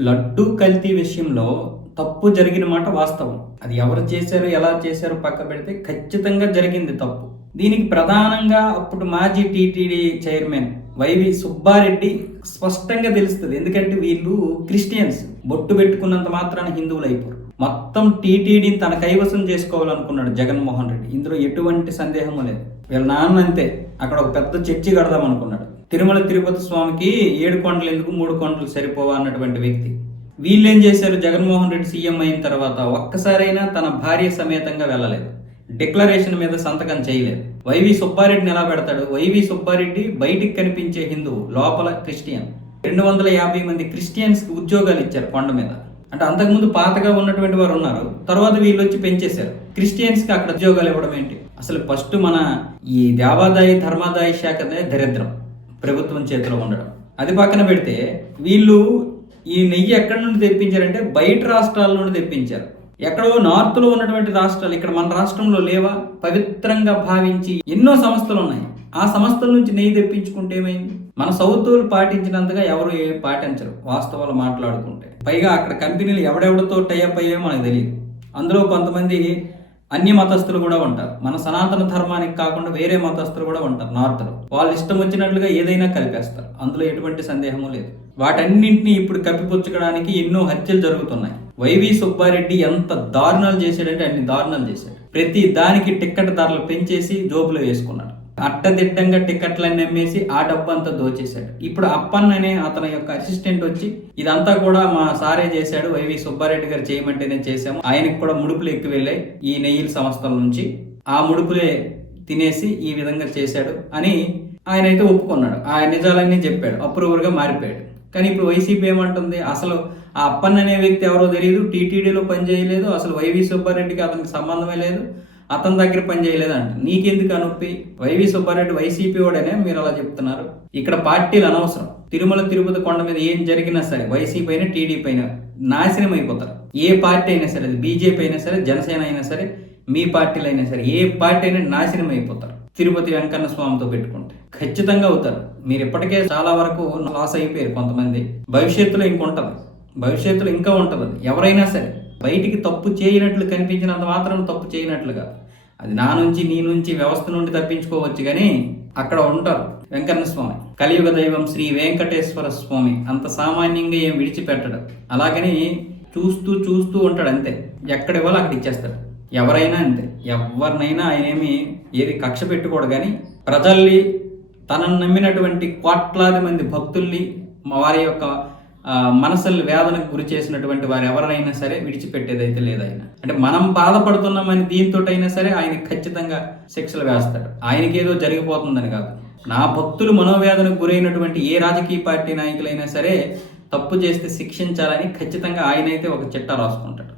లడ్డు కల్తీ విషయంలో తప్పు జరిగిన మాట వాస్తవం. అది ఎవరు చేశారు ఎలా చేశారు పక్క పెడితే ఖచ్చితంగా జరిగింది తప్పు. దీనికి ప్రధానంగా అప్పుడు మాజీ టీటీడీ చైర్మన్ వైవి సుబ్బారెడ్డి స్పష్టంగా తెలుస్తుంది. ఎందుకంటే వీళ్ళు క్రిస్టియన్స్. బొట్టు పెట్టుకున్నంత మాత్రాన హిందువులు అయిపోరు. మొత్తం టీటీడీని తన కైవసం చేసుకోవాలనుకున్నాడు జగన్మోహన్ రెడ్డి. ఇందులో ఎటువంటి సందేహము లేదు. వీళ్ళ నాన్న అంతే. అక్కడ ఒక పెద్ద చర్చి కడదాం అనుకున్నాడు తిరుమల తిరుపతి స్వామికి ఏడు కొండలు ఎందుకు మూడు కొండలు సరిపోవా అన్నటువంటి వ్యక్తి. వీళ్ళేం చేశారు? జగన్మోహన్ రెడ్డి సీఎం అయిన తర్వాత ఒక్కసారైనా తన భార్య సమేతంగా వెళ్ళలేదు. డిక్లరేషన్ మీద సంతకం చేయలేదు. వైవి సుబ్బారెడ్డిని ఎలా పెడతాడు? వైవి సుబ్బారెడ్డి బయటికి కనిపించే హిందువు లోపల క్రిస్టియన్. రెండు వందల యాభై మంది క్రిస్టియన్స్కి ఉద్యోగాలు ఇచ్చారు కొండ మీద. అంటే అంతకుముందు పాతగా ఉన్నటువంటి వారు ఉన్నారు. తర్వాత వీళ్ళు వచ్చి పెంచేశారు. క్రిస్టియన్స్కి అక్కడ ఉద్యోగాలు ఇవ్వడం ఏంటి? అసలు ఫస్ట్ మన ఈ దేవాదాయ ధర్మాదాయ శాఖదే దరిద్రం. ప్రభుత్వం చేతిలో ఉండడం. అది పక్కన పెడితే వీళ్ళు ఈ నెయ్యి ఎక్కడి నుండి తెప్పించారంటే బయట రాష్ట్రాల నుండి తెప్పించారు. ఎక్కడో నార్త్లో ఉన్నటువంటి రాష్ట్రాలు ఇక్కడ మన రాష్ట్రంలో లేవా? పవిత్రంగా భావించి ఎన్నో సంస్థలు ఉన్నాయి. ఆ సంస్థల నుంచి నెయ్యి తెప్పించుకుంటే ఏమైంది? మన సౌత్ పాటించినంతగా ఎవరు ఏ పాటించరు? వాస్తవాలు మాట్లాడుకుంటే. పైగా అక్కడ కంపెనీలు ఎవడెవడితో టైఅప్ అయ్యాయో మనకు తెలియదు అందులో కొంతమంది అన్ని మతస్థులు కూడా ఉంటారు. మన సనాతన ధర్మానికి కాకుండా వేరే మతస్థులు కూడా ఉంటారు నార్త్లో వాళ్ళు ఇష్టం వచ్చినట్లుగా ఏదైనా కలిపేస్తారు. అందులో ఎటువంటి సందేహము లేదు. వాటన్నింటినీ ఇప్పుడు కప్పిపుచ్చడానికి ఎన్నో హత్యలు జరుగుతున్నాయి. వైవి సుబ్బారెడ్డి ఎంత దారుణాలు చేశాడంటే అన్ని దారుణాలు చేశాడు. ప్రతి దానికి టిక్కెట్ ధరలు పెంచేసి జోబులో వేసుకున్నాడు. అట్టదిట్టంగా టిక్కెట్లన్నీ అమ్మేసి ఆ డబ్బు అంతా దోచేశాడు. ఇప్పుడు అప్పన్న అనే అతని యొక్క అసిస్టెంట్ వచ్చి ఇదంతా కూడా మా సారే చేశాడు వైవి సుబ్బారెడ్డి గారు చేయమంటేనే చేశాము. ఆయనకి కూడా ముడుపులు ఎక్కువ వెళ్ళాయి ఈ నెయ్యిల సంస్థల నుంచి. ఆ ముడుపులే తినేసి ఈ విధంగా చేశాడు అని ఆయన అయితే ఒప్పుకున్నాడు. ఆ నిజాలన్నీ చెప్పాడు అప్రూవర్గా మారిపోయాడు. కానీ ఇప్పుడు వైసీపీ ఏమంటుంది? అసలు ఆ అప్పన్న అనే వ్యక్తి ఎవరో తెలియదు టీటీడీలో పనిచేయలేదు అసలు వైవి సుబ్బారెడ్డికి అతనికి సంబంధమే లేదు. అతని దగ్గర పని చేయలేదంట నీకెందుకు అనొప్పి వైవి సుబ్బారెడ్డి వైసీపీ వాడనే మీరు అలా చెప్తున్నారు. ఇక్కడ పార్టీలు అనవసరం. తిరుమల తిరుపతి కొండ మీద ఏం జరిగినా సరే వైసీపీ అయినా టీడీపీ అయినా నాశనం అయిపోతారు. ఏ పార్టీ అయినా సరే అది బీజేపీ అయినా సరే జనసేన అయినా సరే మీ పార్టీలు అయినా సరే ఏ పార్టీ అయినా నాశనం అయిపోతారు. తిరుపతి వెంకన్న స్వామితో పెట్టుకుంటే ఖచ్చితంగా అవుతారు. మీరు ఇప్పటికే చాలా వరకు లాస్ అయిపోయారు కొంతమంది. భవిష్యత్తులో ఇంకొంటది భవిష్యత్తులో ఇంకా ఉంటుంది. అది. ఎవరైనా సరే. బయటికి తప్పు చేయనట్లు కనిపించినంత మాత్రం తప్పు చేయనట్లుగా. అది నా నుంచి నీ నుంచి వ్యవస్థ నుండి తప్పించుకోవచ్చు కానీ అక్కడ ఉంటారు వెంకన్న స్వామి. కలియుగ దైవం శ్రీ వెంకటేశ్వర స్వామి అంత సామాన్యంగా ఏం విడిచిపెట్టడు. అలాగని చూస్తూ చూస్తూ ఉంటాడు అంతే. ఎక్కడ ఇవ్వాలో అక్కడ ఇచ్చేస్తాడు. ఎవరైనా అంతే. ఎవరినైనా ఆయన ఏమి ఏది కక్ష పెట్టుకోడు కానీ ప్రజల్ని తనను నమ్మినటువంటి కోట్లాది మంది భక్తుల్ని వారి యొక్క మనసులు వేదనకు గురి చేసినటువంటి వారు ఎవరైనా సరే విడిచిపెట్టేదైతే లేదు ఆయన అంటే మనం బాధపడుతున్నామని దీంతో అయినా సరే ఆయన ఖచ్చితంగా శిక్షలు వేస్తాడు. ఆయనకి ఏదో జరిగిపోతుందని కాదు. నా భక్తులు మనోవేదనకు గురైనటువంటి ఏ రాజకీయ పార్టీ నాయకులైనా సరే తప్పు చేస్తే శిక్షించాలని ఖచ్చితంగా ఆయనైతే ఒక చిట్టా రాసుకుంటాడు.